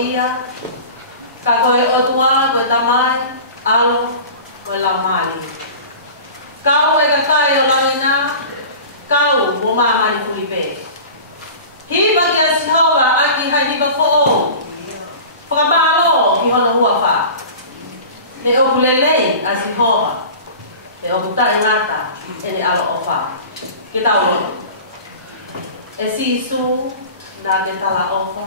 ia, ka koe otua, koe tamai, alo, koe la mali. Kau e ka kai o lalina, kau mo mamani kulipe. Hiba ki a sihoa aki hai hiba fo'o. Whakapalo ki hono hua wha. Ne o kulelei a sihoa. E o kuta e ngata e ne alo o wha. Ke tau hono. E sisu na ke tala o wha.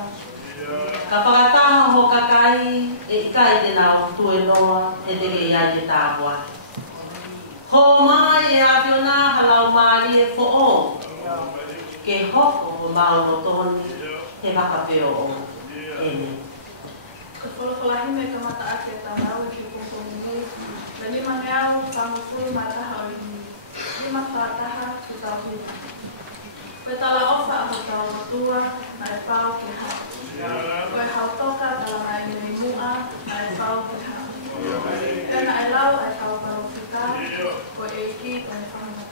Ka whakataha ho kakai e ikai te nao tue noa e te ke ia te tāpua. Ho mai e awhiona halau maari e fo'o. Ke hoko o maono toni he wakapeo o ene. Ka whalakalahi me ka mata ake tamau e ki kumpuni nei. Me lima ngeau whamukuru mataha o ini. Lima whataha ki tau hina. Koe tala ofa a ho tau matua na e pao ki hao. Koe hau toka tala na i nei mua na e pao ki hao. Pena e lau e tau parofita, koe e iki koe e whamata.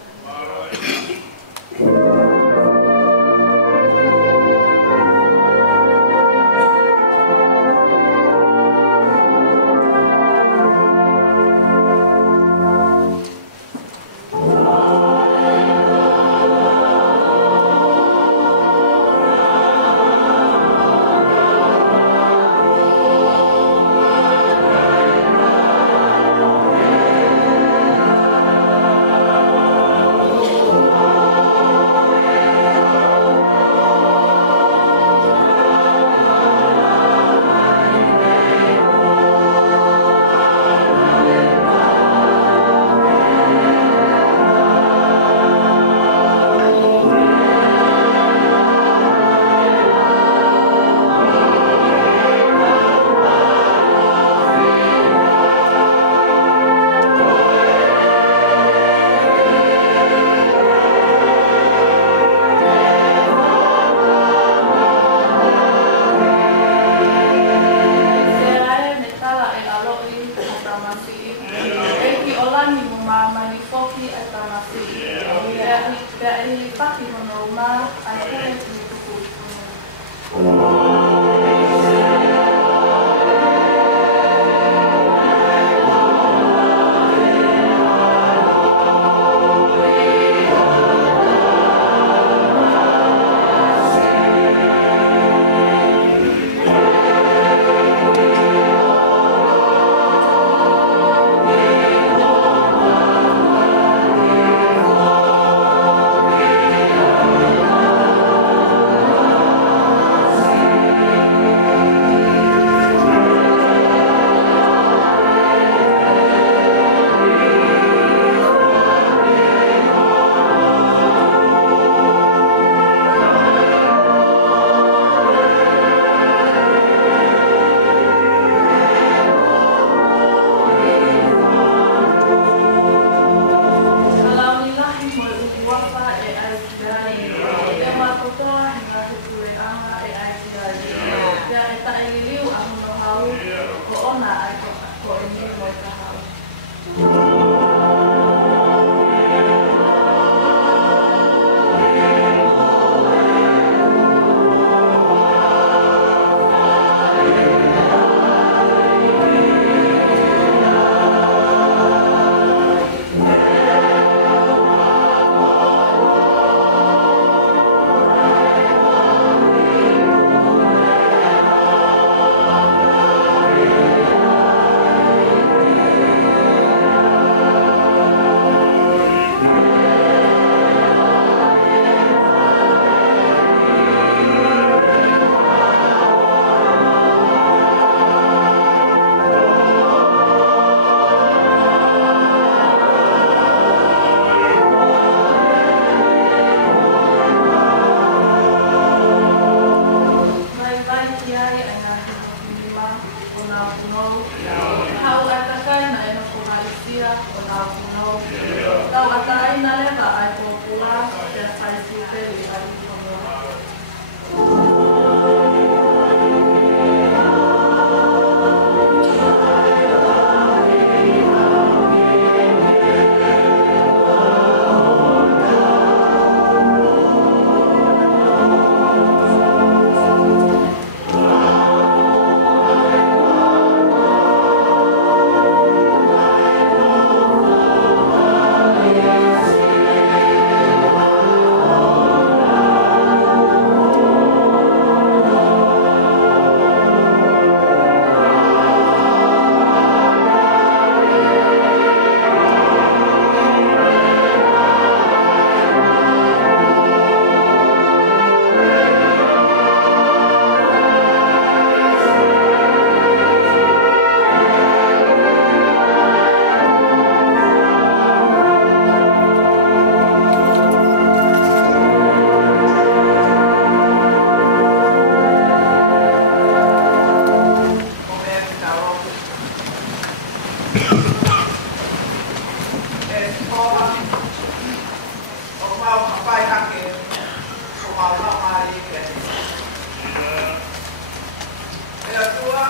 tua.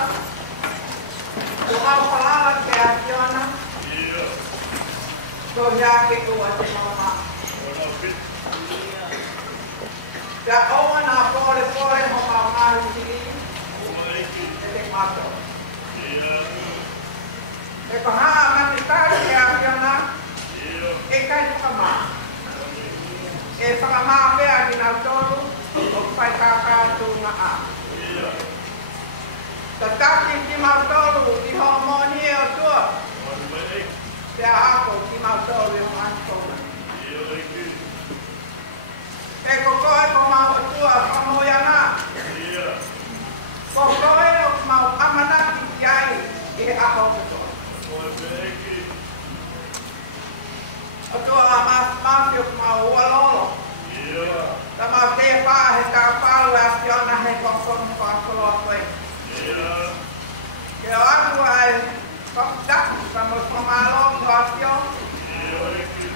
Kau pelawat ke Asiana. Kau jaki kuat mama. Ya kau mana pore mama mahu sini. Jadi mato. Kau ha mati kau ke Asiana. Ikai kama. Kama pe agi na tolu. Pai kakak tu na. Tetapi di Mautolu di homoni itu, saya aku di Mautolu yang mantul. Kau mau itu kamu yang nak? Kau mau amanah kiai aku betul. Itu masuk mau walolo. Sama tepa hekapal wasiana hekapon pakolot. Kaya aku ay kapdak sama pamalong rasyo.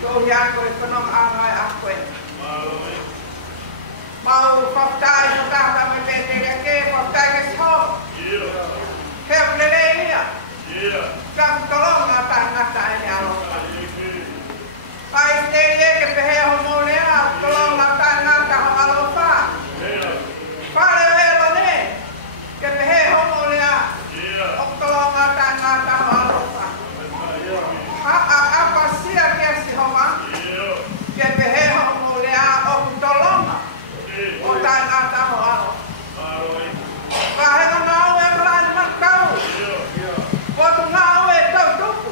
Tuhan ko ipanong angay ako. Mau kapday sa kami pwede kapday ka sa. Kaya plele niya. Kang tolong natin ni along. Kaya stele ke pehe homo niya tolong natin along pa. Pare ne. Que pehe homo lea, octolong ngata halofa. Apa sia que si homa? Que pehe homo lea, octolong. Ota ngata halo. Kahit ang ngawe maran magkau. Koto ngawe tuku.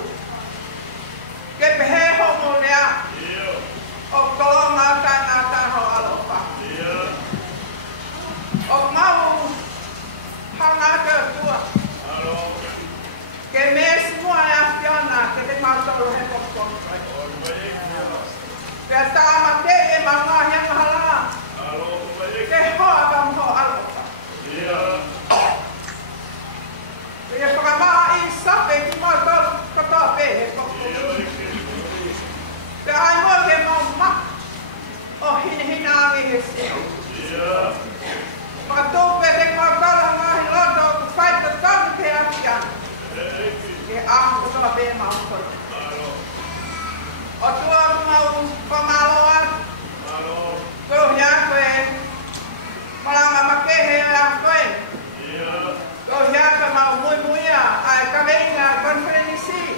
Que pehe homo lea, octolong ngata halofa. Ok mau hangat tua. Que mesmo a Asiana que te matou o recopon. Pertama te mama yang hala. Que ho agam ho alfa. Que programa isa pe que matou kata pe recopon. Que ai mo que mama. Oh hinangi hesi. Pato pe te matou ngai lodo fight the dog ke Asiana. Que aku sudah memang pun. Waktu aku mau pemaluan, kau yang kau malah pakai yang kau yang kau mau muya, kami ingat konferensi.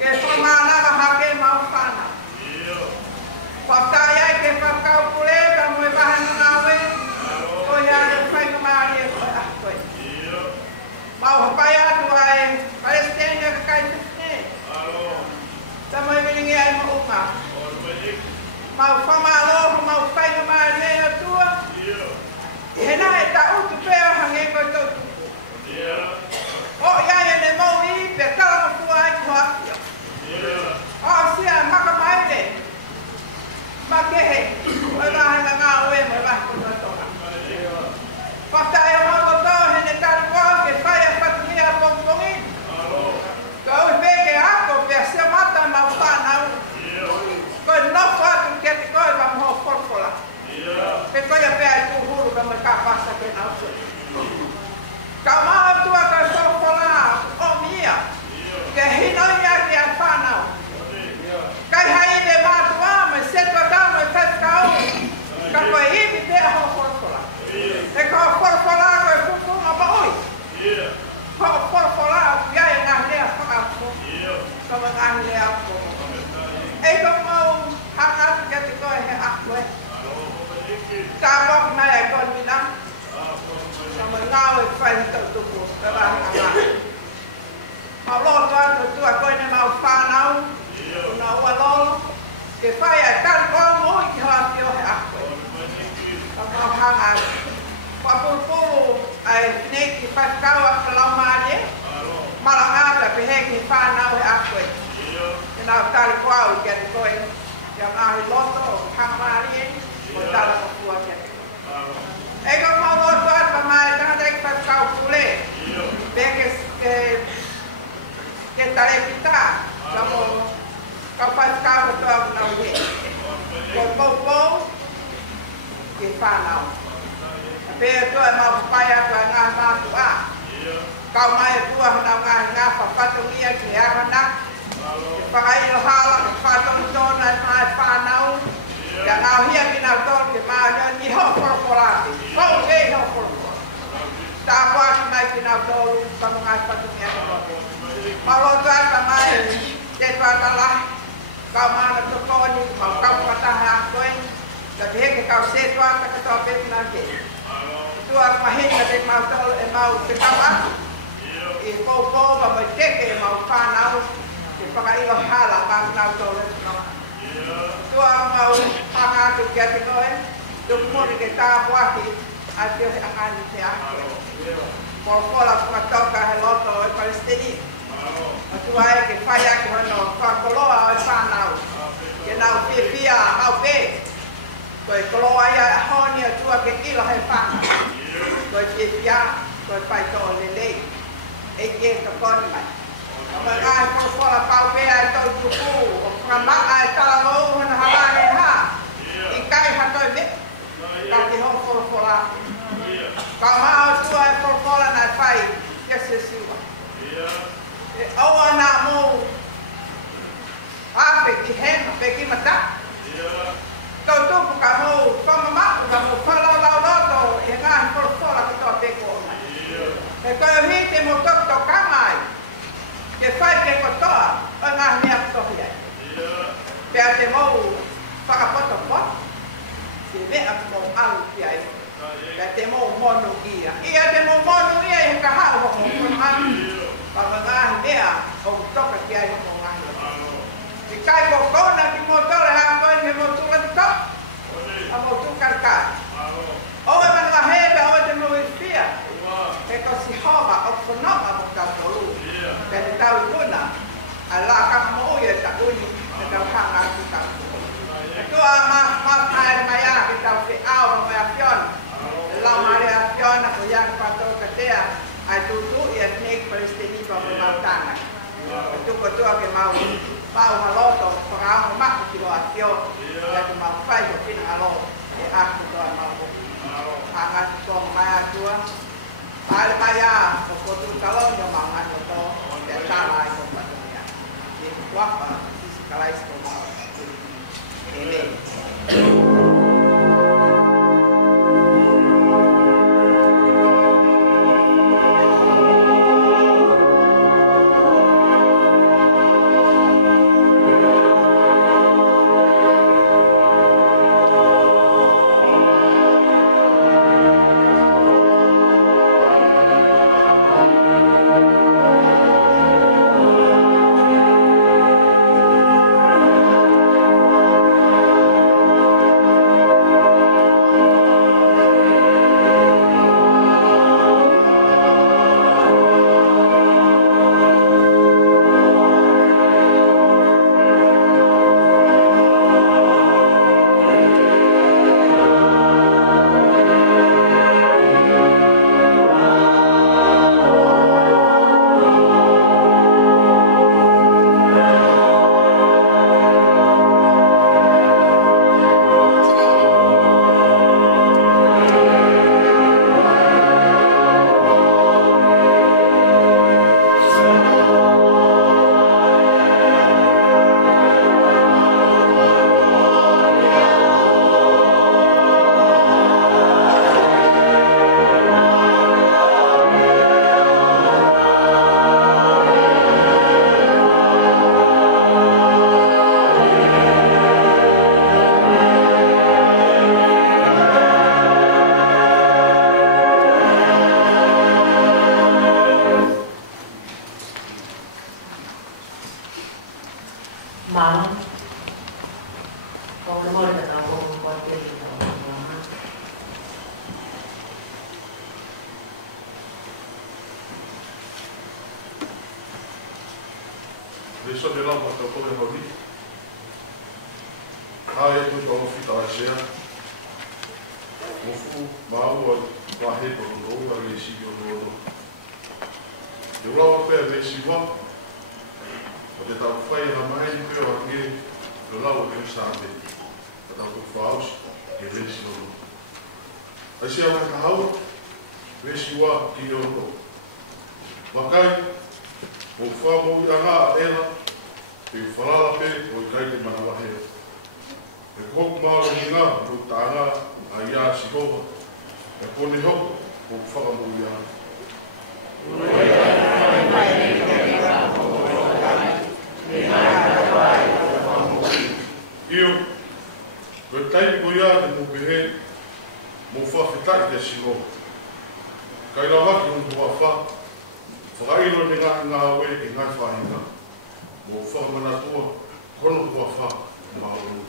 Que pemala bahagi mau kana. Fakta ya que kau boleh kamu bahan ngawe, kau yang kau kemari kau. Mau payah tuai Palestina kekait ni. Sama ini ay mau umah. Mau pamalo mau payah mana tua. Hena tak untuk payah hangin kau tu. Oh ya yang mau ini bekal tuai kuat. Oh siapa makan main makai. Mereka hanya ngawe mereka pun tu. Fakta yang mau tahu hanya taruh ke payah patria pongpongin. Kau bege aku biasa mata mau panau. Kau nak fatu kita kau mau forfola. Kau ya biar tu huru kamu kapas ke nafsu. Kau mau tu akan forfola, oh mia. Kehinanya dia panau. Kau hai de matua, meset kau meset kau. Kau ini dia forfola. Kau forfola kau pun apa oi? Kau forfola dia yang ahli apa aku? Kau ahli aku. Kau mau hangat jadi kau yang aku. Cabok naik kau minam. Kau mengawal file tertutup. Kau hangat. Allah tu aku ini mau panau. Kau walol. Kefaya kan kau mau jawab yo aku. Kau mau hangat. Papul-pulu ay pineki pat kawa kalamane malah ada pihek panau aku. Kena tali kau jadi kau yang ahli loto hamari modal kuat ya. Ego mau loto pemain kan dek pat kau pule. Bekes ke tali kita kamu kau pat kau betul nawi. Kau ke panau. Pero tu mau payah dengan matu kau mai tua na ngā whakatungia ki ahana. Ke whakailo hala, ke whakatungi tōna mai whanau. Kia ngau hia ki nau tōna ke māna ni ho korokorati. Hau e ho korokorati. Tā wāki mai ki nau tōru, kamo ngā whakatungia ki tōna. Maloto ata mai, te tuatala. Kau mana tokoni, mau kau kataha a koe. Ka te heke kau se tuata katoa peti nā ke. Tua mahina te mau tōru e mau te kau atu. I kōpō wa mai teke e mau whanau. Ke whakailo hala mau nau tōru e tukawa. Tua mau hangatu kia te koe. Tuk moni ke tā puaki a te ohe akani te ake. Morokola kukatoka he loto e Palestini. O tua e ke whai ake hono whakoloa o e whanau. Ke nau pia hau pē. Koe koloa ia honi a tua ke ilo he whanau. Koe pia, koe pai tō lelei. E ke ka koni mai. O mai ngai kolokola pau pē ai tau tuku. O whakamaka e talamou hana halane ha. I kai hatoi me. Ka te hon kolokola. Ka maa o tua e kolokola nai whai. Yes, siwa. E aua nā mō āpe ki hema, pe ki mata. Tau tupu ka mō whamamaku, ka mō whalau loto e ngāhi kolokola ki toa peko o mai. E koe o hite mō tokto kamai, ke whai ke kotoa o ngāhi mea kutohi ai. Pea te mō whakapoto poto, ke mea mō alu ki ai. Pea te mō monu ia. Ia te mō monu ia e ka hao ho mō whamamaku. Pa ngahi mea o toka ki ai homo ngahi. Ki kai ko kona ki mo tole ha koe me mo tula te top. A mo tukar kai. Oe mana hebe oe te mo ispia. He ko si homa o whanoma mo ka tolu. Pe te tau kuna. A la ka mo oe ta uni. Te tau hanga ki ka tolu. E tua ma pai mai a ki tau ki au no me a fiona. La mare a fiona ko yang pato ka tea. Ai tutu ia snake Palestini pa mau tana. Tu ko tu ke mau haloto para mau ki lo atio. Ya tu mau fai ko pina halo. E aku to mau. Hanga to mai tua. Ai mai a ko tu kalau dia mau ngano to. Dia salah ko patnya. Ni kuapa si kalai ko mau. Ini. Deixa eu lá uma coisa para mim. Aí eu vou ficar cheia. Vou mal uma rede do novo, a lei civil do novo. Eu lá vou pegar lei civil. Vou tentar fazer na mais de que eu aqui. Eu lá vou ver o sabe. Vou dar um falso e lei civil. Aí se eu não carro, lei civil que eu não. pe o kai te mana wahe. E kok mao hinga o tanga a ia sikoha. E kone hoko o whakamu ia. Io, koe taipi ko ia te mo pehe, mo whawhetai te siro. Kai la waki on tua wha, whakailo ni ngā we i ngai whahinga. Mo whakamana tua, kono tua wha, mā uru.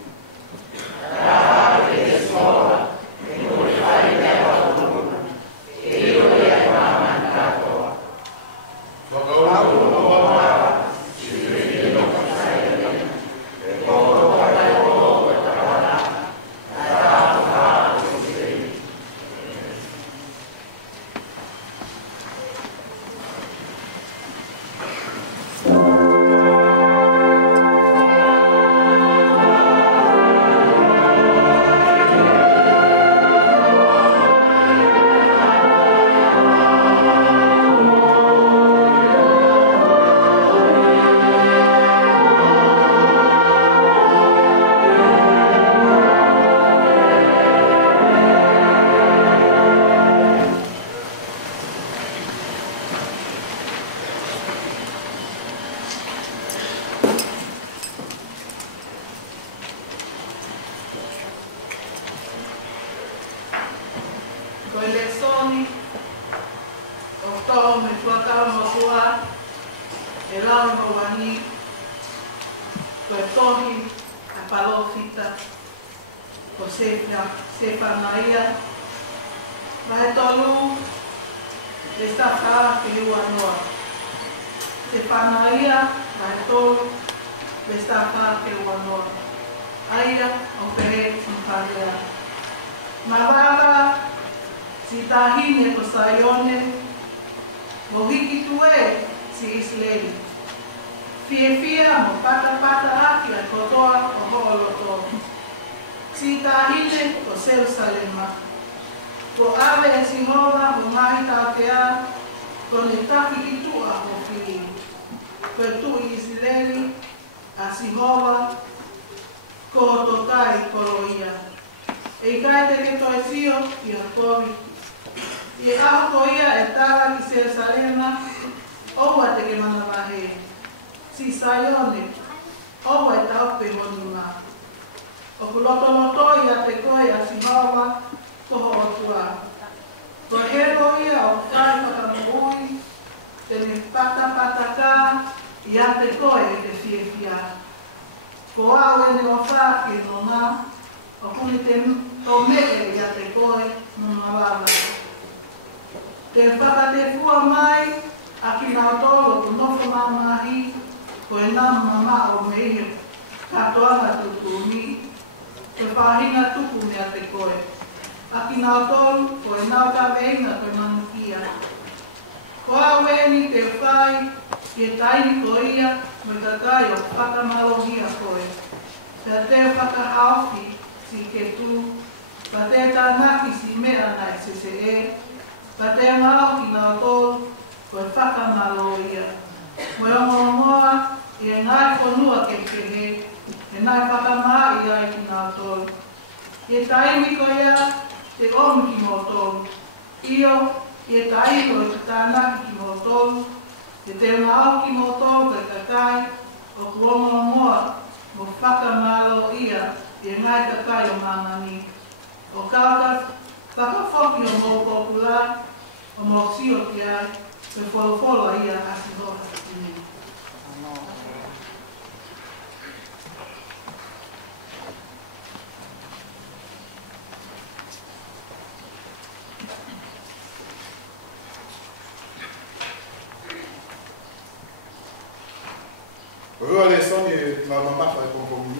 Rua le soni na mama fa kompromi.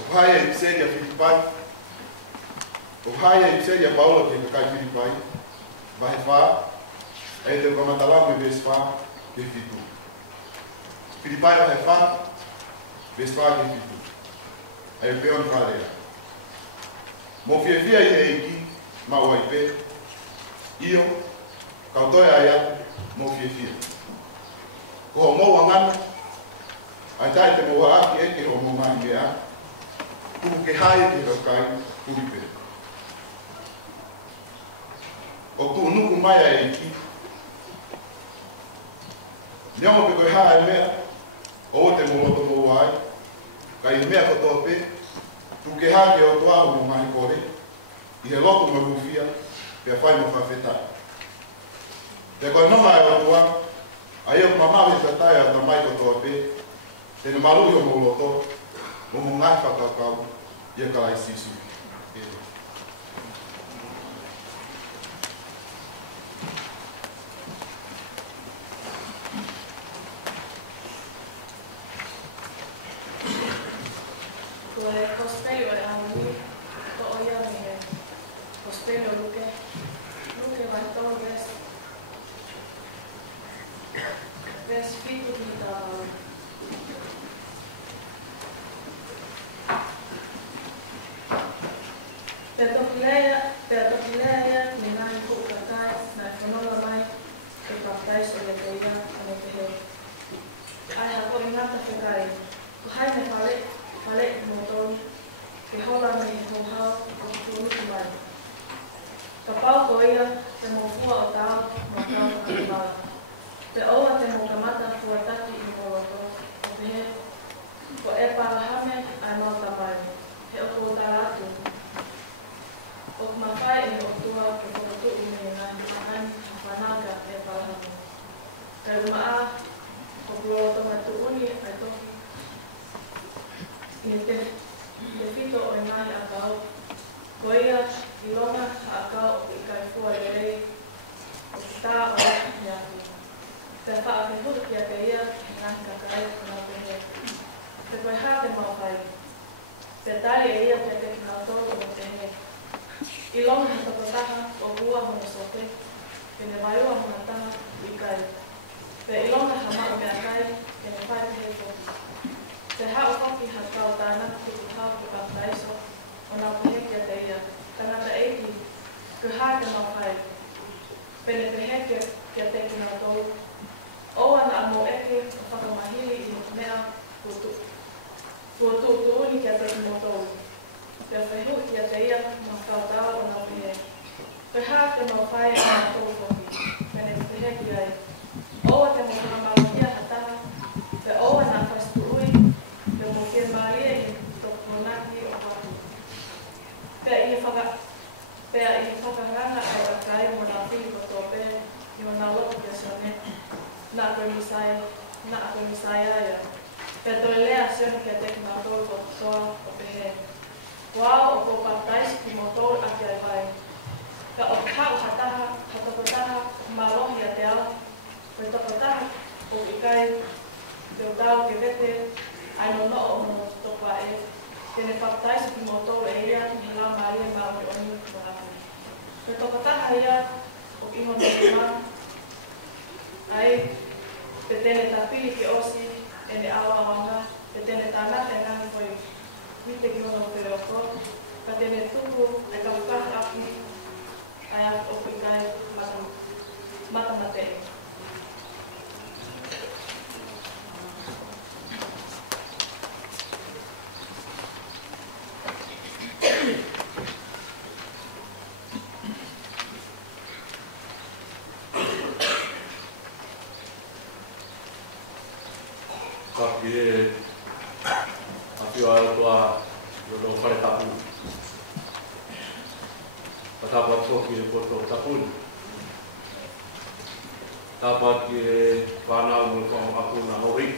O haya ipseja Filipai. O haya ipseja Paulo ke ka Filipai. Vai fa e te comandala me vesfa ke fitu. Filipai vai fa vesfa ke fitu. Ai peon fale. Mo fia e iki ma o ipe. Io kautoya ya mo fia. Ko mo wangana Ai tai te moa aki e ke ho mo mai mea. Kuku ke hae ke raukai kuripe. O ku nuku mai a iki. Niongo pe koe hae mea, o te moloto mo wai. Kai mea kotoa pe, tu ke hae ke o toa mo mai kore. I he loto mo rufia, pe a whai mo whawhetai. Te koe nonga e o toa, ai o mamawe te tae a ta mai kotoa pe, tene maru i o mo loto, mo ngai whakakau, ia ka ai sisu. Koe kospelio e anu, to oia me kospelio luke vai tolo ves fitu kita Peatokilea ni nai kukatai na whanola mai ke paptais o le teia ane te he. Ai hako ingata whekai, ku hai me whale i motoni, ke hola me i hohau o tunuki mai. Ka pau ko ia te mofua o tau mo tau o tau. Te oa te mo kamata fuataki i moloto, o te he, ko e parahame ai mota mai, he o ko taratu. O kumawhai e o tua ke whakatu i me ngani whananga e parahame. Kai umaa, ko kuroto mai tu uni ai toki. I te whito o ngani a kau, ko ia i longa a kau o i kai fua lerei, o ki tā o i aki. Te wha ke huru ki a ke ia, ngani kakai o nā te he. Te koe hā te mawhai. Te tali e ia te ki nā tōru o te he. I longa he taha o rua mona sote, kene waiua mona taha i kai. Pe i longa ha mao mea kai, kene whai te he tō. Te hao whaki ha kau tāna ki ku hao ki pātaiso, o nā pehe kia te ia. Tangata eiti, ku hā te mawhai. Pene pehe kia te ki nā tōru. Oa na amo eke o whakamahili i mea kua tūtuuni kia te ki nā tōru. Te whehu kia te ia ma whautau o nā pehe. Koe hā te mawhai o nā tōru whaki, pene te pehe ki ai. Oa te mo whakamaukia hataha, te oa nā whaistuui, te mo kia maria i tōku naki o whatu. Pea i whakaranga ai a kai mo nā whiri ko tō pehe, i o nā lopu kia sione, nā koe misai aia. Pea toi lea sione kia te ki nā tōru ko toa o pehe. Wao o ko pātais ki motor ake ai vai. Ka o kau hatakotaha marohi a te ao. Koe takotaha o ikai te o tau ke vete ai no o mono topa e. Tene pātais ki motor e ia ni la maria maori o ni kuahafi. Koe takotaha ia o iho no tima. Ai te tene tapili ki osi e ne awa wanga. Te tene tānata e nani foi. Mite ki hono te reo ka tene tuku e ka whakaha aki ai a oku i kai matamate. Kaki e apio ai toa no whare tapu. Patapa toki e koto tapuni. Tapa ki e whanau mo whamakapu na hori.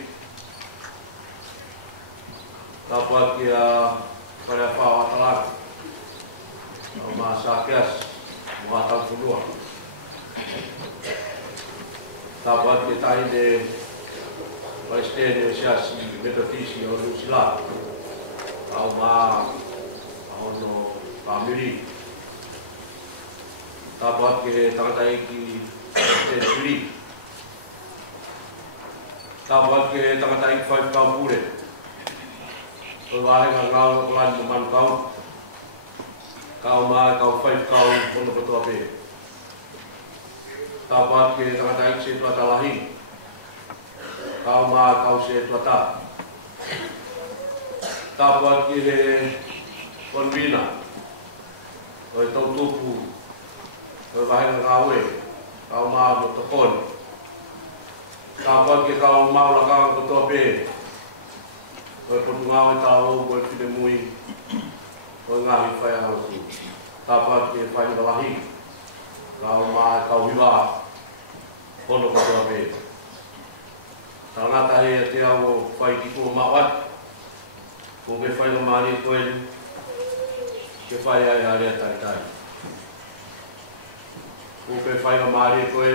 Tapa ki a whare a whao atalaka. O maa sākeas mo hatau punua. Tapa ki e taine Palestine o siasi metafisi o Rusila. Au maa au no family. Tāpat ke tangatai ki Tensuri. Tāpat ke tangatai ki whai kau pure. Tō wāhe ka ngāo na kulani mo manu kau. Kau maa kau whai kau hono katoa pē. Tāpat ke tangatai ki se tuata lahi. Kau maa kau se tuata. tāpua ki he konvina, o e tau tupu, o e wahenga ngāwe, kau maa mo tokon. Tāpua ki kau maula kanga kotoa pē, o e potu ngāwe tāo, o e whine mui, o e ngahi whai angautu. Tāpua ki e whainga lahi, kau maa e kau hiwa, hono kotoa pē. Tangata he te ao whai ki kua mawat, ko me whainga maari e koe, ke whai ai a rea tai tai. Ko me whainga maari e koe,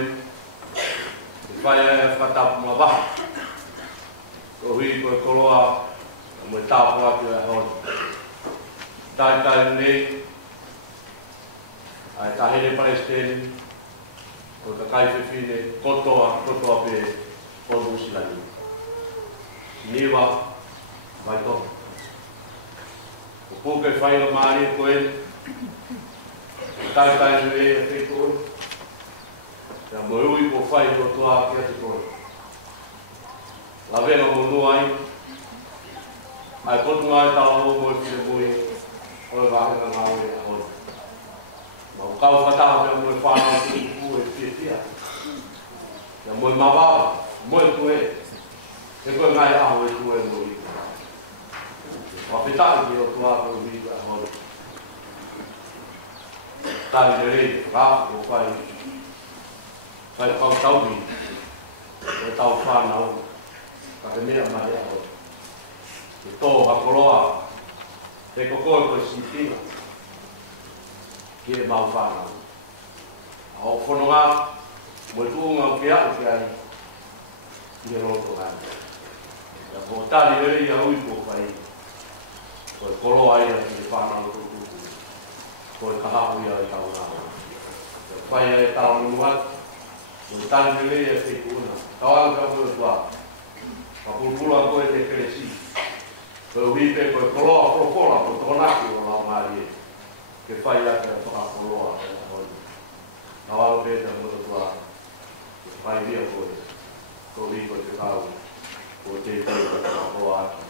ke whai ai a whatapu ma waha. Ko hui koe koloa, a moe tāpua ki a hon. Tai tai nei, ai tahene Palestine, ko ka kaifewhine, kotoa pe, Polu silani. Niwa, vai toka. O puke whainga maari koe, tai nu e a te koe, te a moe ui ko whainga o toa ki a te koe. La venga mo nuai, ai kotu ngai tala o moe whine mui, o e wahenga ngāwe a honi. Ma o kau whataha mea moe whanau ki upu e pia pia. Ia moe mawawa, moe tue, te koe ngai aho e tue moe i. Whawhitai ki o tua koe wīku a honi. Tari le rei, rāpu o whai, whai kau tauhi, o tau whanau, ka te mea mai a honi. Te tō hakoloa, te kokoe koe sintina, ki e mau whanau. A o whanonga, moe tuunga o ke au ki ai, ki e roto ngai. Ia ko tari le rei a hui ko whai, koe koloa ia ki e whanau tutuku, koe kahahu ia i tau ngā. Ia whai e tau nunuat, koe tari le rei a te kuuna, tau anga koe tua, ka pulpula koe te keresi, koe hui pe koe koloa prokola, koe tokonaki o lau maari e, ke whai ake a toka koloa e a hoi. Tau anga pe te koe tua, ke whai via koe, koe hui koe te kau, koe te koe koe toka koloa aki.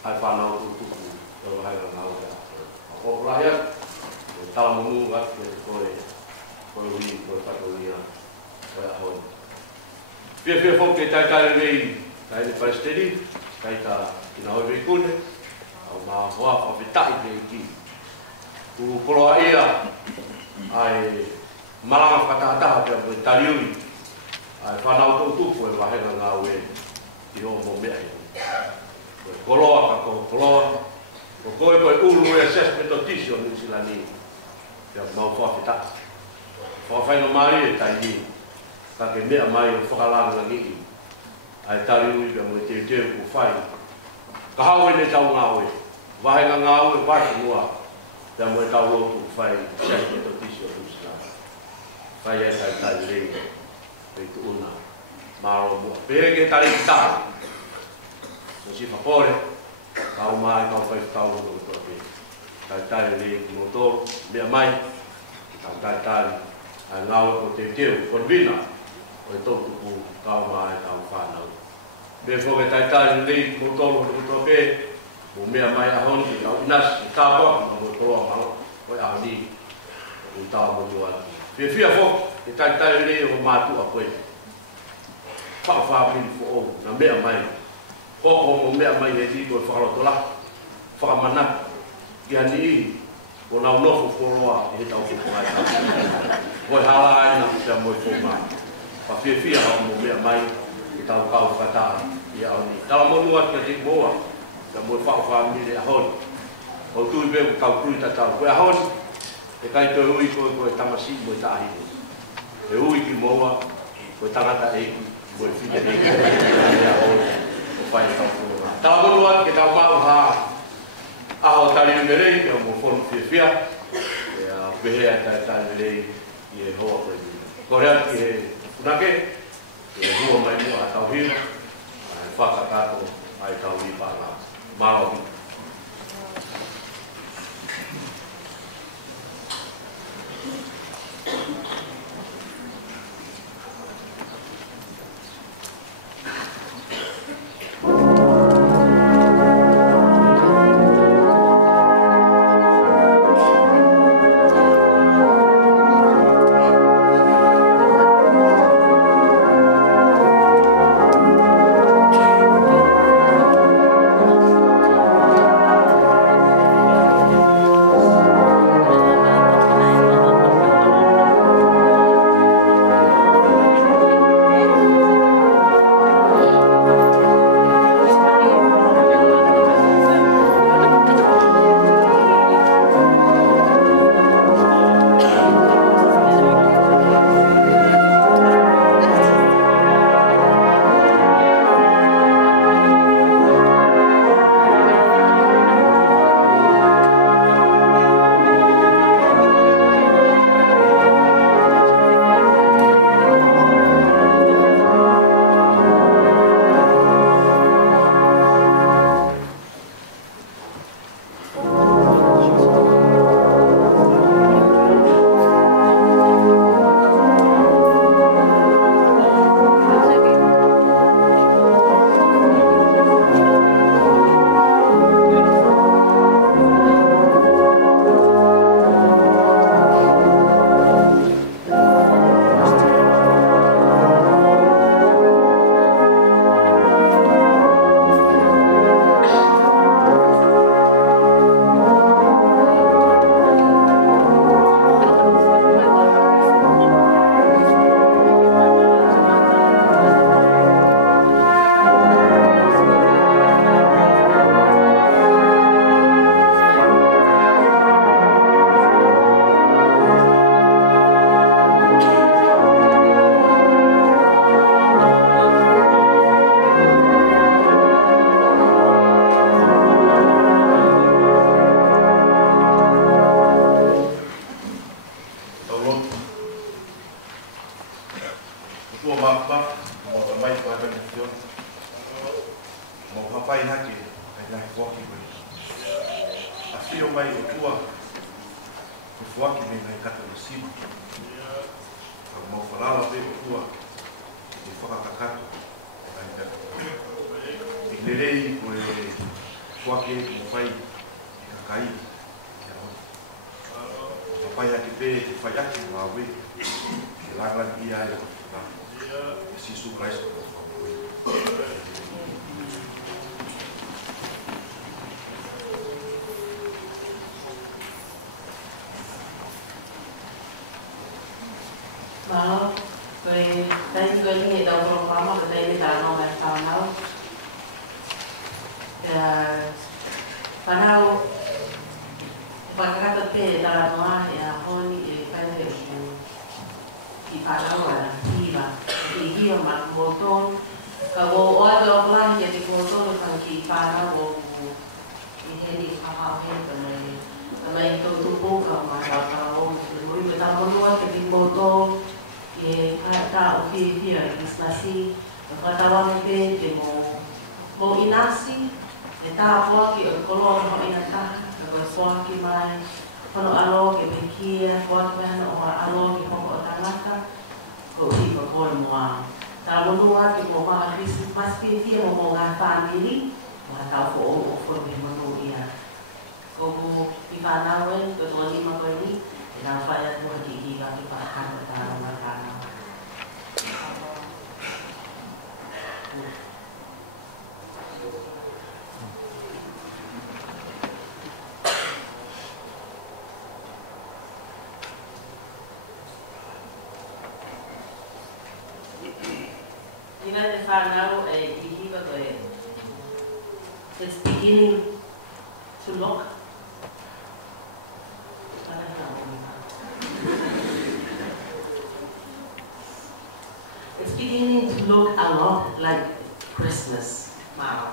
Ai whanau tutuku, e wahaira ngau e a koe. A kopulahia, koe tala mungu ake te koe, koe hui koe whatoria, koe a hoi. Pia whoke tai tai rei, tai le Palestini, tai ta ina hoi veikune, au maa hoa whawhetai rei ki. Ku koloa ia, ai malanga whakataha pia koe tariui, ai whanau tō tupu e wahenga ngā ue, i ho mo mea he. Koe koloa ka ko koloa, ko koe koe ulu e assessment o tisio New Zealand, pia mau whawhetai. Whawhainga maari e tai ni, ka ke mea mai o whakalanga ngi, ai tari ui pia moe te ku whai. Ka hawe ne tau ngā ue, wahenga ngā ue whai mua, pia moe tau loku whai, assessment o tisio New Zealand. Whai e tai tari rei, pei tu una, maro mua. Pere ke tari ki tāre, so si whapore, kau mai, kau whai tau loku o toa pei. Tai tari rei ki motoro, mea mai, kau tai tari, ai ngā ue ko te konvina, o e tōtuku kau mai tau whanau. Me whoke tai tari rei mo tōru o toa pē, mo mea mai a honi, tau inas, i tāpua, mo tōa mao, o e aho ni, o tau mo mua. Whia whoke, e tai tari rei o mātua koe. Whakawhāpini fo o, na mea mai. Koko mo mea mai e ti koe whakarotola, whakamana, ki ani i, o nau nofo whoroa e he tau whukungai tau. Koe hala aina, pia moe whomai. Pa whia hao mo mea mai, i tau kau whataha i au ni. Tala monua ki a te moa, pia moe whakawhamire a honi. O tui beu kau kui tatau. Koe a honi, e kai koe hui koe tamasi moe tāhine. E hui ki moa, koe tangata eiki, moe whia eiki. E a honi, o whai tau whomai. Tala monua ki tau mau haa, aho tari merei, e mo whonu whia, e a pehea tari merei, i e hoa koe ni. Korea ki he punake, e hua mai mua a tau hira, a e whakatato ai tau i pāna. Marawi. tua mapa, mo ka mai pa ka ni mo ka pai haki, ai nai fuaki koe. A fio mai o tua, o fuaki me nai kata no sima. Ka mo whalala pe o tua, e whakakakato, ai kata. I lerei ko e fuaki e mo pai, e kakai, e hoi. Ka pai haki pe, e whai haki ngā we, e langlan i ai o tua. E Sisu Christ o tua. Malo, koe tai koe ni e tau programa, koe tai ni tā no mai whanau. Whanau, e whakakata te e tala noa e a honi e kaire i whanau ana, hiwa. I hiwa ma kumoton, ka wo oa te oklahi e te kumoton ka ki whanau o i heni whakao henta mai. Mai tau tupu ka ma tau o mui me tā monua ke te kumoton, e kata o whiwhia i Kisnasi, e whatawangi te te mo inasi, e tā poaki o koloro ho ina taha, ka koe soaki mai, whano alo ke pekia, poaki mehana o alo ke hoko o tangata, ko hiwa koe moa. Tā monua ke mo maa Christmas whiwhia mo ngā whāmiri, mo tau ko o whoro me manu ia. Ko i whanau e, ko tō lima koe ni, e nā whaiat moha ki hiwa ki whakana tāna mai whanau. Ina te whanau e i hiwa koe. It's beginning to look. It's beginning to look a lot like Christmas now.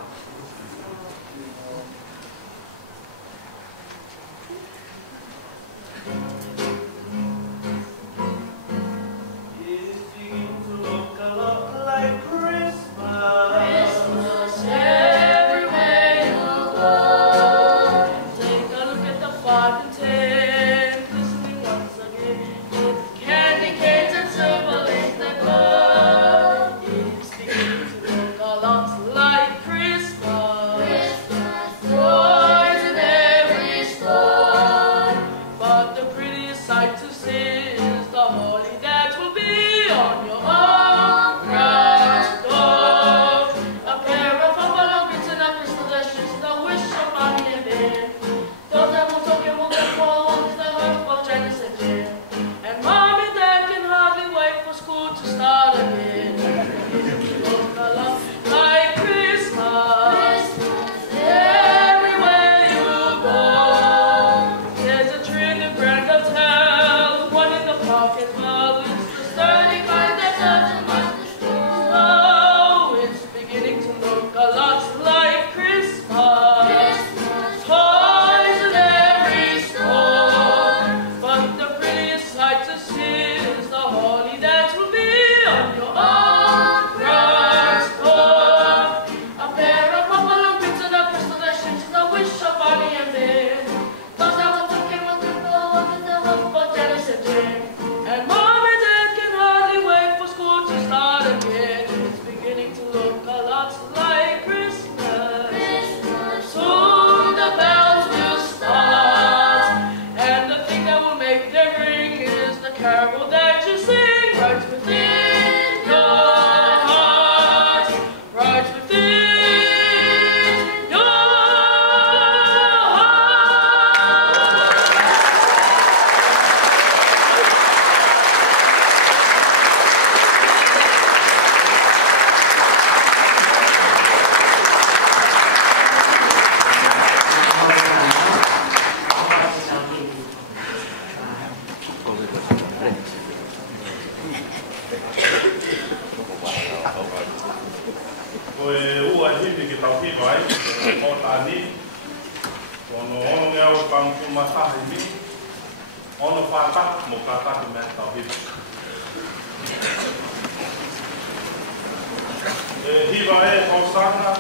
hiva e Hosana,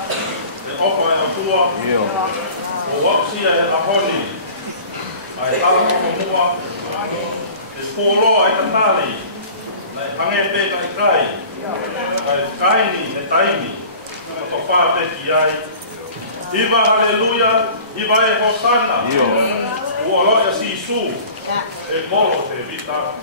e opa e apua, o wapsia e ahoni, ai tala opa mua, e poloa e katari, nei hange pe kai kai, ai kaini e taimi, o wha peki ai. Hiva haleluia, hiva e Hosana, o aloia si su, e molo te vita.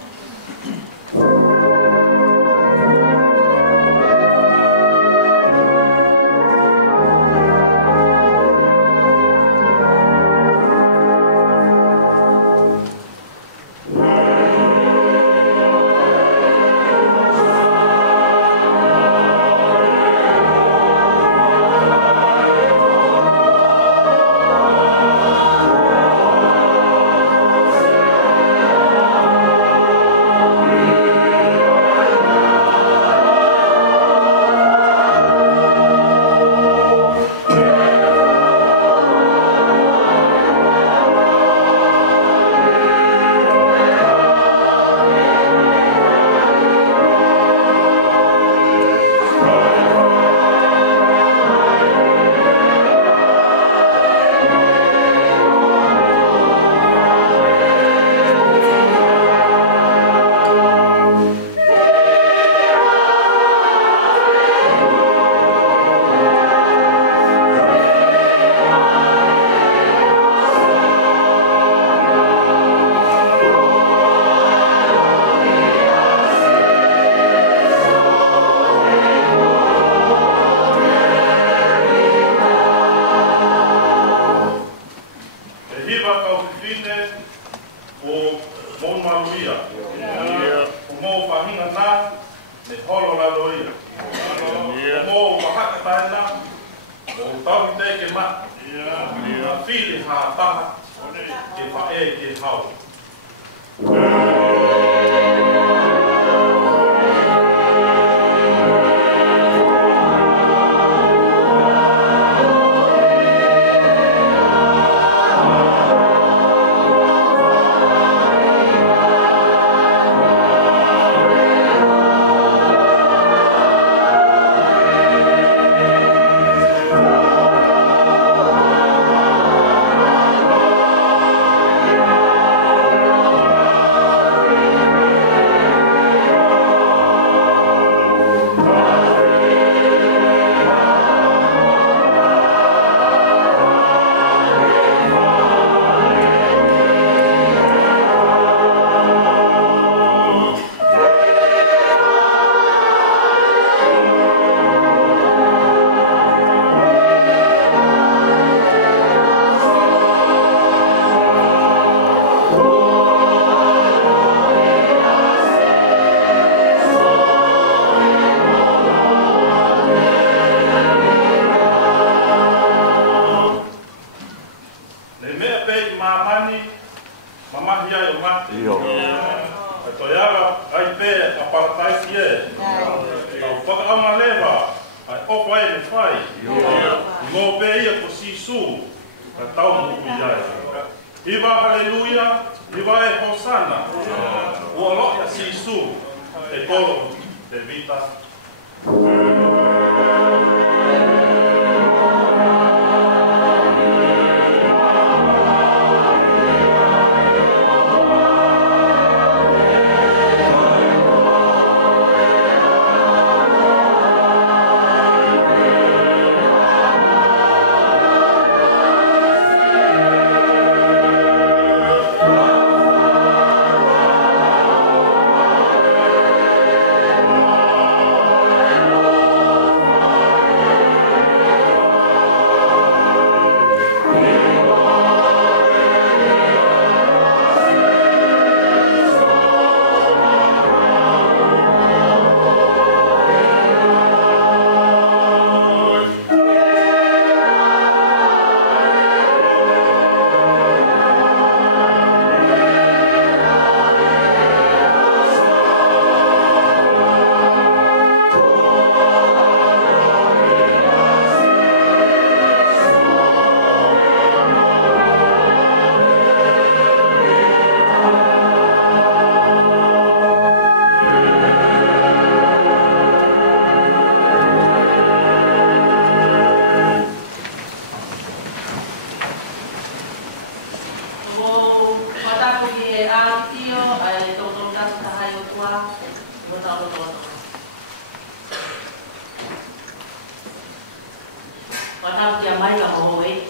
mai ka mo e.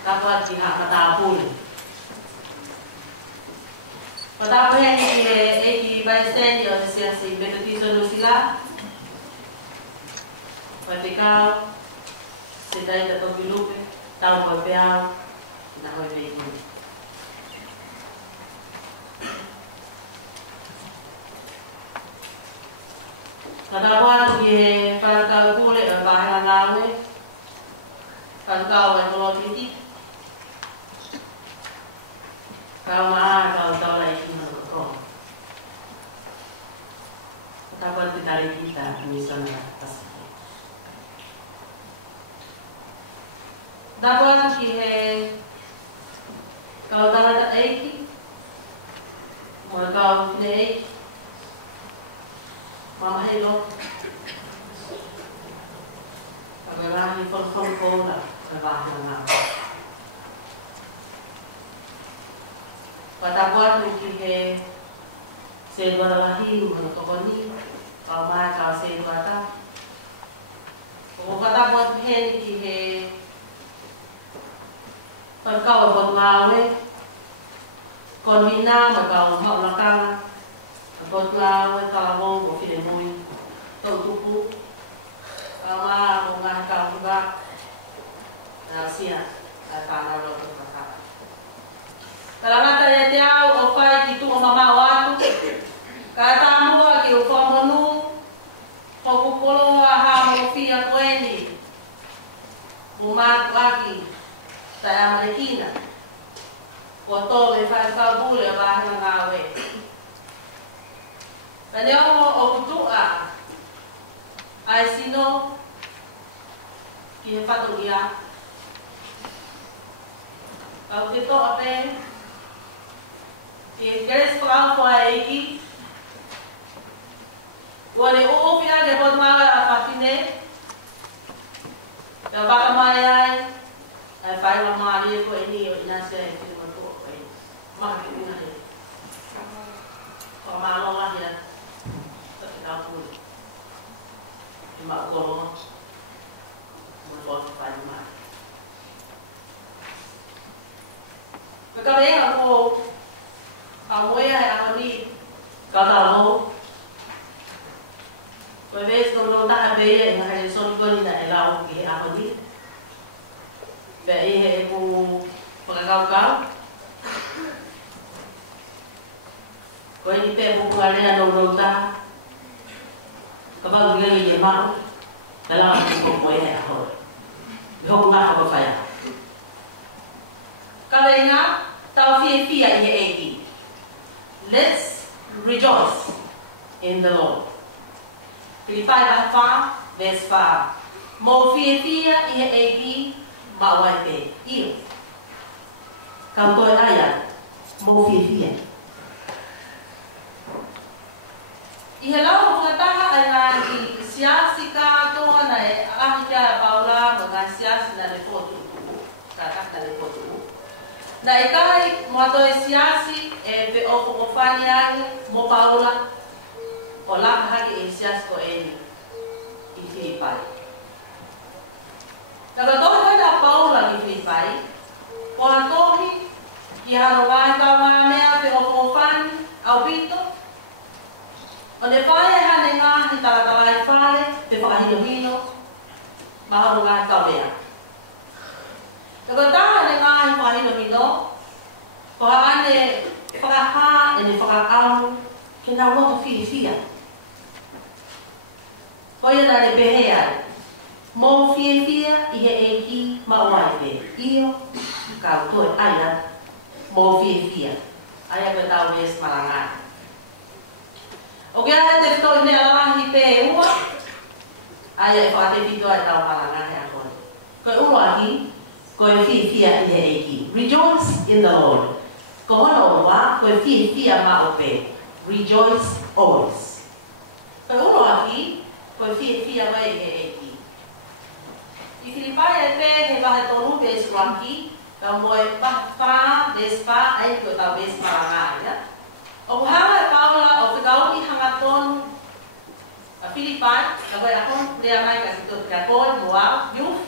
Dapat ki ha matapul. Patapul yang ki bystand yo sia si betuti solusiga. Patikau sedai dapat bilupe tahu berpeau na hoi beku. Katawa ye para kule bahana ngawe. Kan kau ai kalau titi. Kau mah kau tahu lagi kau. Katawa kita kita misalnya pas. Dapat kihe kau tahu tak eki. Mau kau ne Mama hello. Agora ni por cola, trabalha na. Pada buat ni se dua lahi untuk koni, kau mai kau se dua ta. Kau pada buat hen ki per kau buat ngawe. Konbina makau mau lakang. Buat ngawe kalau mau kau mui, tahu tupu. Kama bunga kau juga rahasia tanah lo berkata. Kalau kata ya tiaw opai itu mama waktu kata mua ki ufa monu popupolo aha mofia kweni umat lagi saya Amerikina foto le fai kabule bahana ngawe. Tanya mo okutua ai sino ki fato dia au dito ape ki keres pang ko ai ki wale o pia de bod ma afine ya baka mai ai fai ma ali ko ini ina se ki mo to ai ma ki ina he ko ma lo la ya ta ku mak gong mau fai mai Pekabeh aku ya ni kalau Pebes kalau tak ada ya nak son goni nak elau ke aku ni baik aku pekau kau ini pebu kalian dong tak kapag gawin niya mau dalam aku kau ya aku kau nggak apa saya kalau ingat tahu fia ia egi let's rejoice in the Lord. Filipai bahfa vesfa mau fia ia egi mawai pe iyo kau tu ayat mau fia ihelau mengatakan anak siasi kato na ahika Paula mengasiasi na lefotu kata na lefotu na ikai moto siasi pe opo mofanya mo Paula ola hagi siasi ko eni in Filipai nagatohi na Paula in Filipai poatohi iharongai kawamea pe opo mofanya au pito Onde fai hanenga ni tala fale te whakahino maharunga kawea. Tako taha hanenga ni whakahino whakaane whakaha e ni whakaamu ke nā roto whiwhia. Koia nā ne behea mō whiwhia i he eki mawai pe. Iyo kau toi aia mō whiwhia. Aia koe tau ves marangai. O kia te whitoi ne alawahi te ua, aia e whaate whito ai tau palanga hea koe. Koe uahi, koe whiwhia i he eki. Rejoice in the Lord. Ko hono ua, koe whiwhia ma o pe. Rejoice always. Koe uahi, koe whiwhia mai i he eki. I Filipai e pe he wahe tonu pe eswaki, ka moe wha, despa, ai ko tau ves palanga ia. O hanga e Paula o whikau i hangaton a Filipai, ka koe akon rea mai ka sito ka koe moa, youth,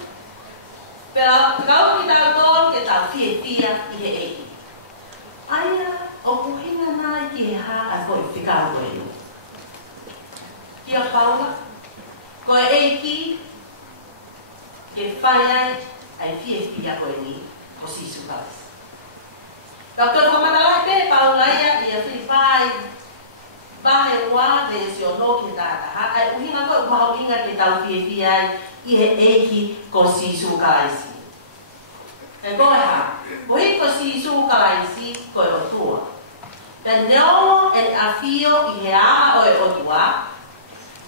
Pero kau kita tol ke tau fia i he eiki. Aia o puhinga nai ki he ha a koi whikau koe no. Kia Paula, koe eiki ke whai ai fia koe ni o sisu kaus. Kau tō whamatalai pe Paula ia i a whiwhai bahe ua de si o no ke tātaha. Ai uhinga koe umaho inga ke tau fia i he eiki ko sisu kalaisi. E koe ha, koe ko sisu kalaisi koe o tua. Te neongo e ne awhio i he aha o e o tua.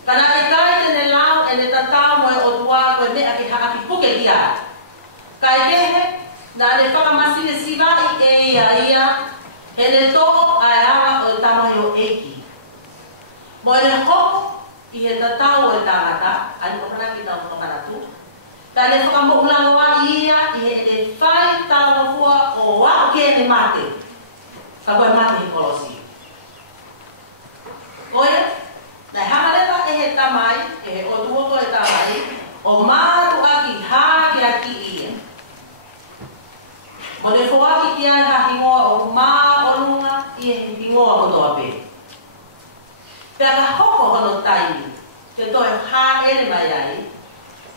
Kana e kai tene lau e ne tatau mo e o tua koe mea ke haki puke kia. Kai kehe, na ne whakamasine siwa i e ia, e ne tō ai aha o e tamahi o eiki. Mo e ne hoko i he tatau o e tangata, ani o hana ki tau whakanatu. Ta ne whakamo'ulangoa ia i he ne whai tau fua o wa o ke ne mate. Ka koe mate he kolosi. Koe, nei hamareta e he tamai, e he o tuoko e tamai, o mātu aki hāki aki ia. Mo ne whoaki ki ai ha hingoa o mā onunga i he hingoa kotoa pe. Pea ka hoko hono taimi, ke toi hā ere mai ai,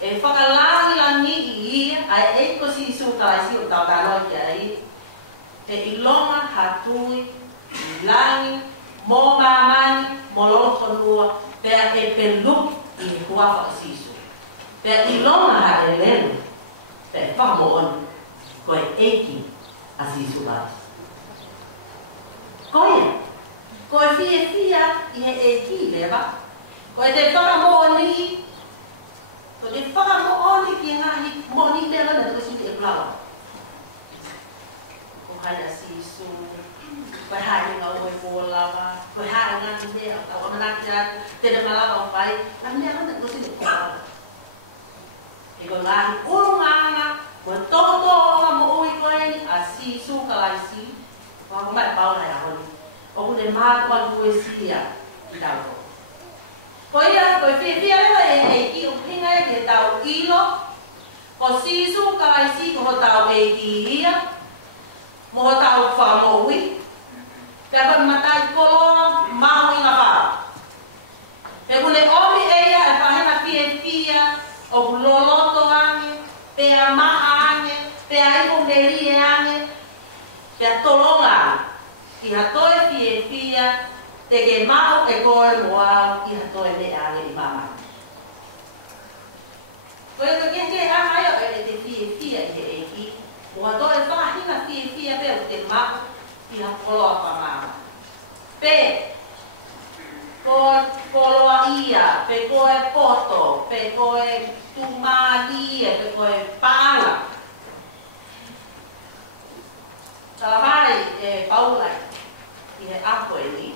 e whakalangi langi i ia, ai eiko si isu kalaisi o tau tānoi ki ai, e ilonga hatui, i langi, mō māmani, mō lolo konua, pea e peluk i he hua whakasisu. Pea ilonga ha e lelu, pea whakamo onu, koe eiki a sisu kalaisi. Koe fia i he eiki lewa, koe te whakamo oni, ko te whakamo oni ki ngahi moni lewa na tuka siti e plawa. Ko hai a sisu, koe hai ngā ue kōlawa, koe hai ngā ni mea, au amanaki atu, te ne malawa o whai, na mea hana tuka siti e plawa. E koe ngahi urunganga, koe toto o ngā mo ui koe ni a sisu kalaisi, ko hako mai paula e ahoni. O kune mātu a kue sia i tau ko. Ko ia, koe fia lewa e ki o pinga e ke tau ilo, ko sisu kalaisi ko ho tau e ki ia, mo ho tau whakamoui, pia koe matai koloa maui ngā whara. Pia kune omi eia e whahena fia, o kuloloto ange, pia maha ange, pia ipo nerie ange, pia tolonga ange. Ki hatoe fia, te ke mau e koe moa ki hatoe me ane i mama. Koe ka ke amai o e te fia i he eki, o hatoe whakahina fia pe o te mau ki hapoloa pa mama. Pe, koe poloa ia, pe koe poto, pe koe tumalia, pe koe pāna. Salamai e paulai. I he ako e ni.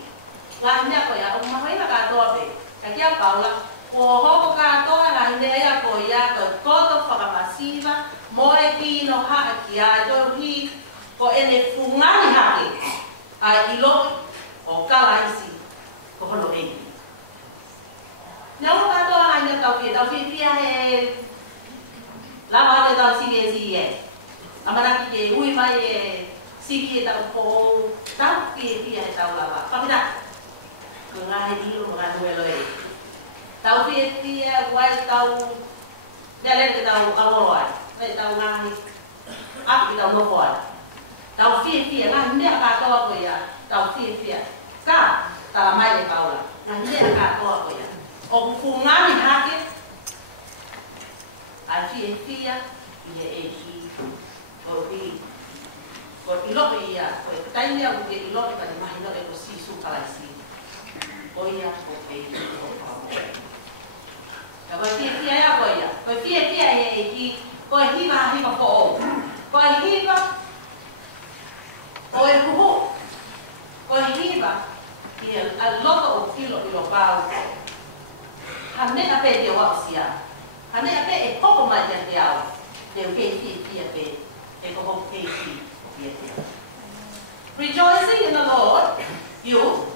Ngā hine ako ia, o mahoina kātoa pe. Ka kia Paula, o hoko kātoa ngā hine ako ia, koe koto whakamasiva, mo e kino haa ki ai, toi hi, ko ene fungani hake, ai iloi o kalaisi, ko hono eni. Nea o kātoa ngā hine tau fia he, lama ate tau siri e. Amanaki ke ui mai e, siki e tau pou, tau fia he tau lawa. Papita, ko ngā he ilo mo ngā nuelo e. Tau fia, wai tau, mea lene ke tau aloro ai. Wai tau ngā he, aki tau noko ai. Tau fia, ngā mea kātoa ko ia, tau fia. Ka, tala mai e Paula, ngā mea kātoa ko ia. O kuku ngāni hake, ai fia, i he e ki, o hi. Ko ilope ia, ko e taimea uke ilope ka ni mahino e ko sisu kalaisi. Ko ia, ko e ko whamo. Ka koe fia ea ko ia. Ko fia e ki, ko e hiva po o. Ko e hiva, o e kuhu. Ko e hiva, i e aloto o kilo pau. Ha mea pe te wao sia. Ha mea pe e hoko mai te au. Te uke fia pe, e ko hoko e ki. Rejoicing in the Lord,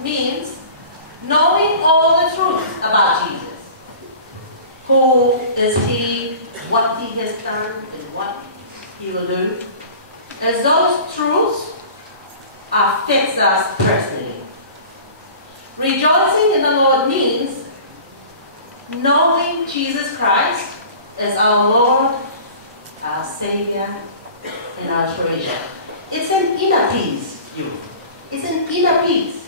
means knowing all the truth about Jesus. Who is He, what He has done, and what He will do, as those truths affect us personally. Rejoicing in the Lord means knowing Jesus Christ as our Lord, our Savior, and our treasure. It's an inner peace, you. It's an inner peace.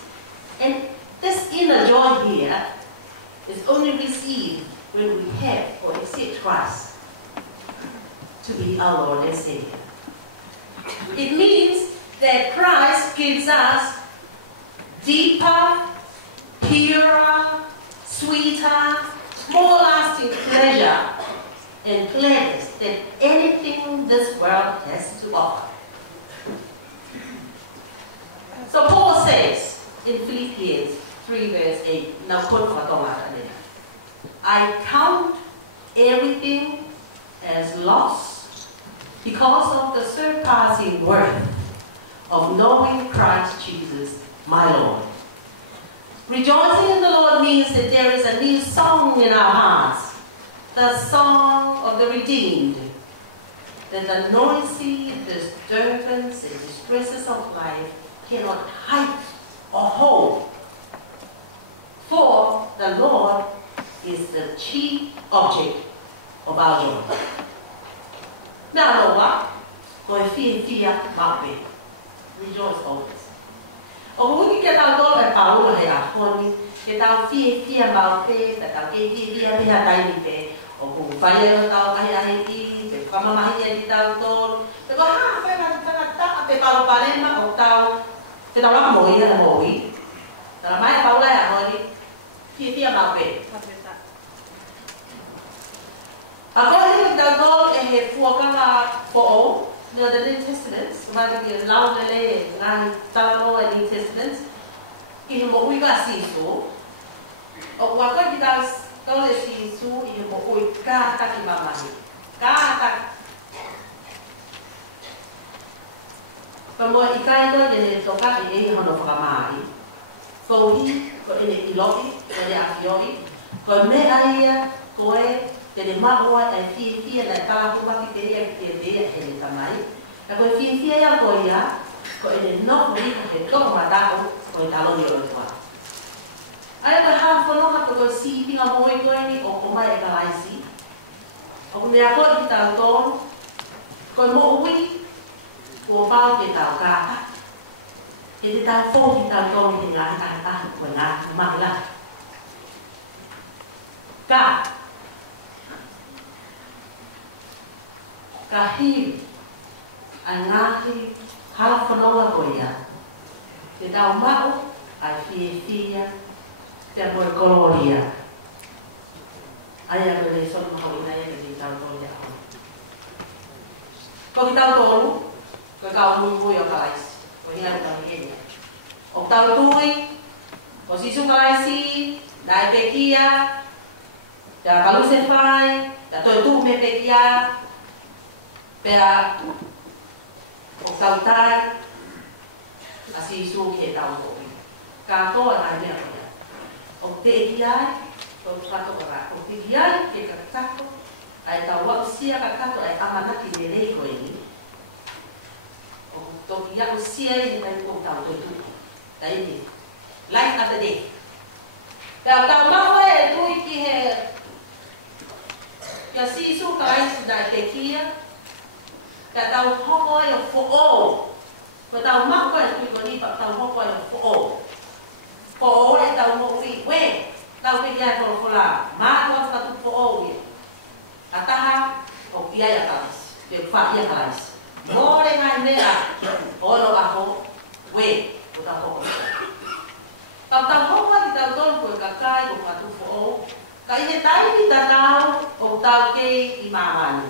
And this inner joy here is only received when we have or accept Christ to be our Lord and Savior. It means that Christ gives us deeper, purer, sweeter, more lasting pleasure and gladness than anything this world has to offer. So Paul says in Philippians 3 verse 8, now quote I count everything as loss because of the surpassing worth of knowing Christ Jesus, my Lord. Rejoicing in the Lord means that there is a new song in our hearts, the song of the redeemed, that the noisy disturbance and distresses of life cannot hide or hold. For the Lord is the chief object of our joy. Now, Lord, go fear Mabbe. Rejoice always. O we get our Lord and our honey, get our fear Mabbe, that our fear Tiny, or who fire out Haiti, the Kamahia down, the Baha, the Palopalema, or Tau, the Ramamoy and Moy, the Ramai Paula, honey, fear Mabbe. According to the Lord and his for near the New Testament, whether it is loud and Talano and New Testament, in what we got see so, or what God does, don't see so in what we got at Mamma. Got from what he kind of did to cut in a of Ramai. So he got in a lobby, and they are Fiori, got me area, go jadi mahu dan fia dan kalau kita kita dia hendak tamai, kalau fia yang kau ya, kau ini nak beri kau mata kau talon dia orang tua. Ayah berhak kalau kau si tinggal boleh kau ini kau mai egalisi, kau dia kau kita tahu, kau mau beri, kau bau kita tahu, jadi tahu kita tahu tinggal kita kau nak malah, kah? Kahir, angahi, hal penolong koya. Kita mau, afia, kita bergloria. Ayah boleh son mahal ini yang kita tahu ya. Kalau kita tahu, kalau mungkin ya kalais, kalau ini ada kami ini. Kalau tahu tuh, posisi kalaisi, naik bekia, dan kalau selesai, dan tuh mebekia. Pera o tautai asi su ke tau ko ka to ana ne o te ia o fato ora o te ia ke ka tato ai tau wa sia ka tato ai amana ki ne ko ini o to ia o sia ni ai ko tau to tu dai ni life after day tau ma wa e tu ki he ya si su ka ai da te kia that thou hokoi of for all, but thou makoi to go but thou hokoi of for all, and thou moki, where thou be yet for la, man was that for all. Ataha of Yayakalis, the fat Yakalis. More than I never, all of Aho, where without hokoi. But thou hokoi thou don't go kakai of Fatu for all, Kai Tiny the now of thou gay Imaman.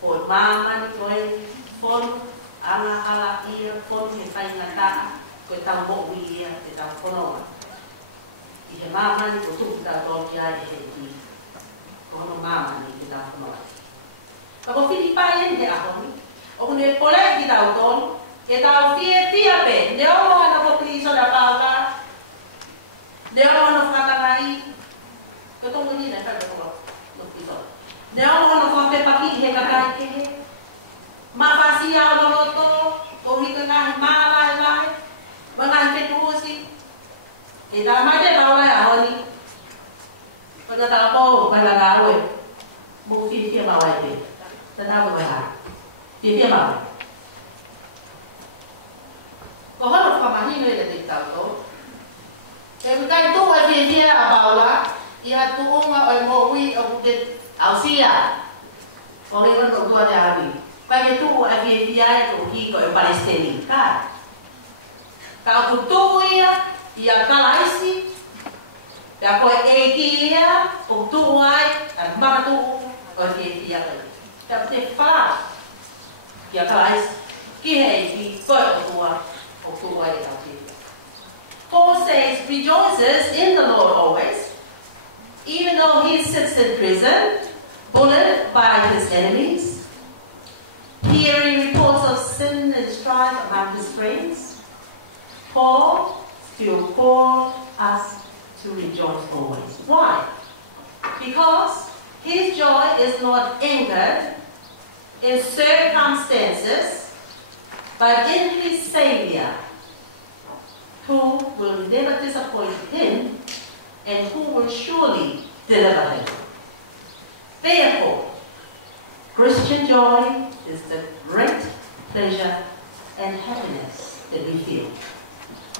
Por mama ni koi fon ala ia fon he pai ngata ko tau mo wi ia te tau kono i he mama ni ko tu ta to ia he ti kono mama ni te tau kono ka ko fili pai en de a ko ni o ne pole ki tau ton ke tau fie pe ne o na ko priso da pauka ne o na fa ngai ko to mo ni na ka ko no piso ne o na fa pe pa ki he he kakai ke he. Mapasia o loto, o hika ngahi mala lai, mangahi te tuosi. E tā mai te kaula e ahoni. Kona tā po, mai la ngawe. Mo fia mawai te. Tā tā ko mai. Fia mawai. Ko hono whamahino e te tauto. E kai tu e fia a paula, ia tuunga o mo ui o te ausia. O he kono tua te api. Kai ke tu e fia e tu hiko e Palestini. Ka ku tu ia kalaisi. Ia koe e ki ia, o tu ai, a mamatu o fia e. Ia te wha. Ia kalaisi. Ki hei ki koe o tua. Paul says, rejoices in the Lord always, even though he sits in prison, bullied by his enemies, hearing reports of sin and strife among his friends. Paul still calls us to rejoice always. Why? Because his joy is not anchored in circumstances, but in his Savior, who will never disappoint him and who will surely deliver him. Therefore, Christian joy is the great pleasure and happiness that we feel.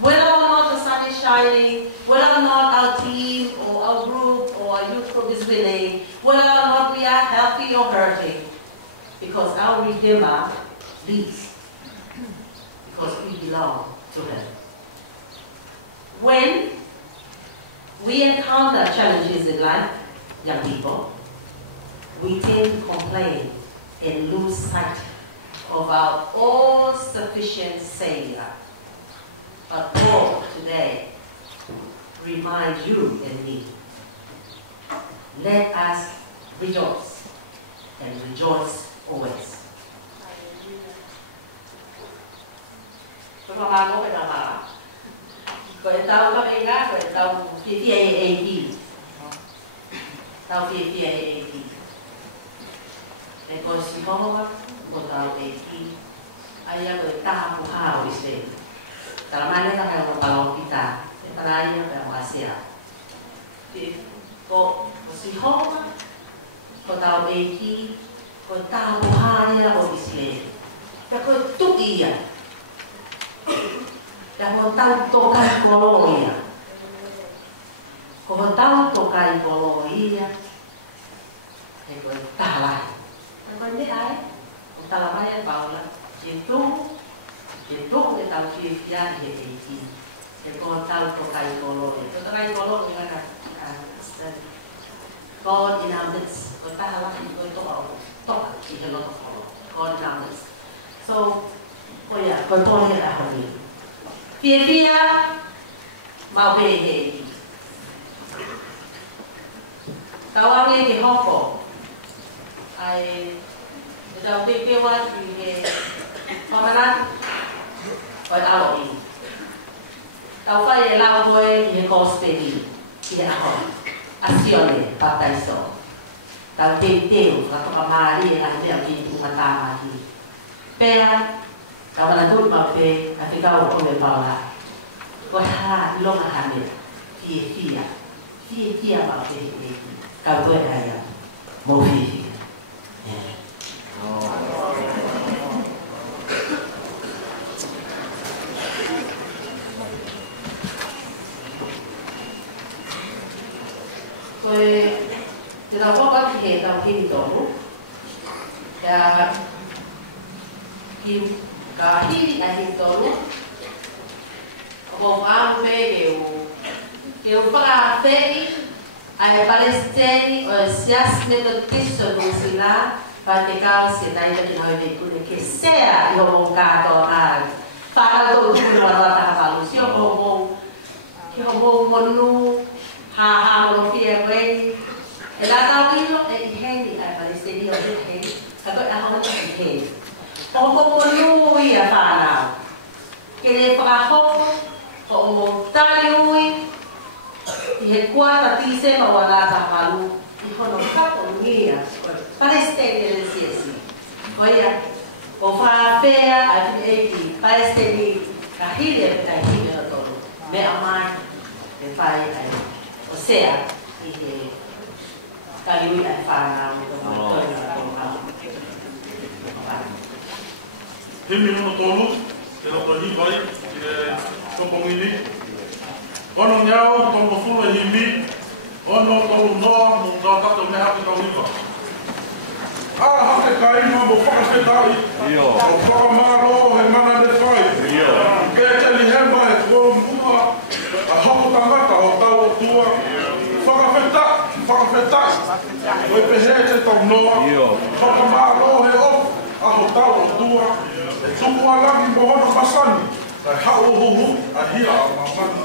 Whether or not the sun is shining, whether or not our team or our group or our youth group is winning, whether or not we are healthy or hurting, because our Redeemer lives. Because we belong to him. When we encounter challenges in life, young people, we tend to complain and lose sight of our all-sufficient Savior. But Paul today reminds you and me, let us rejoice and rejoice always. Mama ko kaya mama. Ko tao ka nga, ko tao PPAAP. Tao PPAAP. E ko si ko tao AP. Aya ko ta ko ha o ise. Talamane ka kaya ko kita. E para aya ka Asia. Ko si ko tao AP. Ko ta ko ha aya o ise. Ko tu iya. Kau tahu tokai koloia. Kau tahu tokai koloia. Kau tahu. Kau ni ai. Kau tahu apa yang Paula. Itu kita tahu dia ini. Kau tahu tokai koloia. Tokai koloia kan. God in our midst. Kau tahu apa yang kau tahu. Tok. Ini lo tahu. God in our midst. So, oh ya, kau tahu ni apa ni? Fia mau he. Tawang ni ke hoko. Ai dah pewa di he. Pamanan. Kau tahu ni. Tahu apa yang lau boy ni kosteli. Dia apa? Asiole patai so. Tahu teu atau kamari yang dia pintu mata mati. Pea kau nak duduk mape, tapi kau boleh bawa. Kau hala long hamil, fia mape ini. Kau boleh ayam, mau fia. Kau tidak apa kita tahu, ya kahiri ahi tolu o am pegeu eu para fei ai palestini o sias metodisto do sila para que cause daí que nós vemos que sea eu moncato a para do tudo lá tá falando se eu vou que eu vou monu ha no fia bem ela tá vindo e hendi ai palestini o hendi agora a hora de o popolui a fana que le paho o montaliui e quata tise ma wala ta halu I hono kapo ngia, Palestine le siesi. Koia, o whaafea a tu eiki, Palestine ka hile ka hile o tolu. Me amai, me whai ai, o sea, I he kaliui ai whanau, o matoi a tolu hau. Himi no tolu, te roto hi vai, te topongini. Ono niao, tongo fulu himi, ono tolu noa, mo tau tato me haki tau hiva. Hake kai no mo whakawhetai, o whakamaro he mana ne whai. Kea te lihema e kua mua, a hako tangata o tau o tua. Whakawhetai, o e pehe te tau noa, whakamaro he ofu. Aho tau o tua, e tuku alangi mohono masani, kai hao huhu a hia a mamani.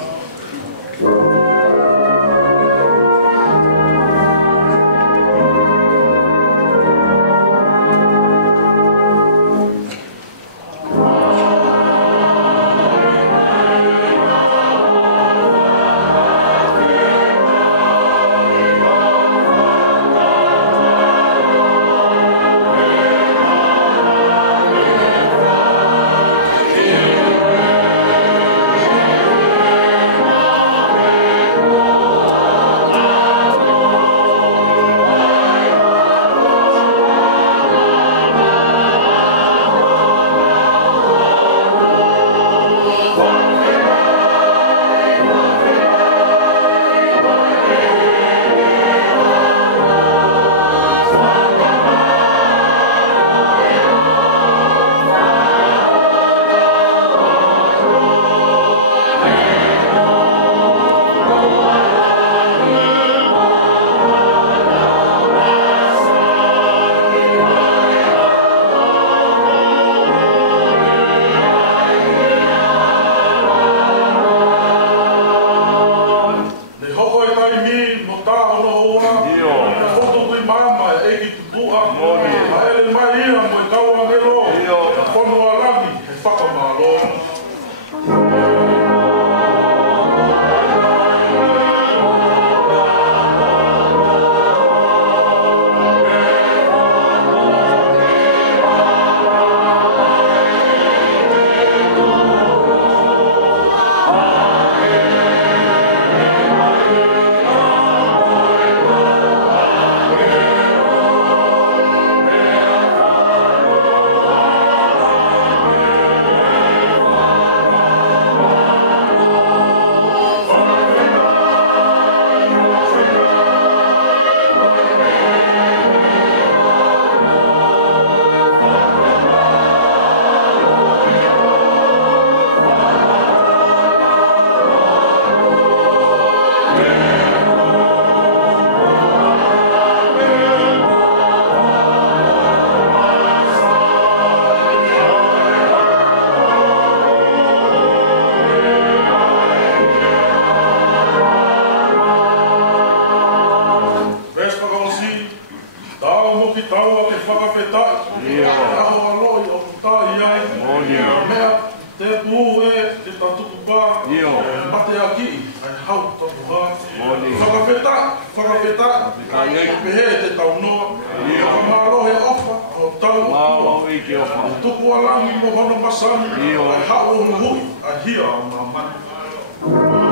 Tuku alangi mo hono masani, ai hao hui, ai hia o mamani.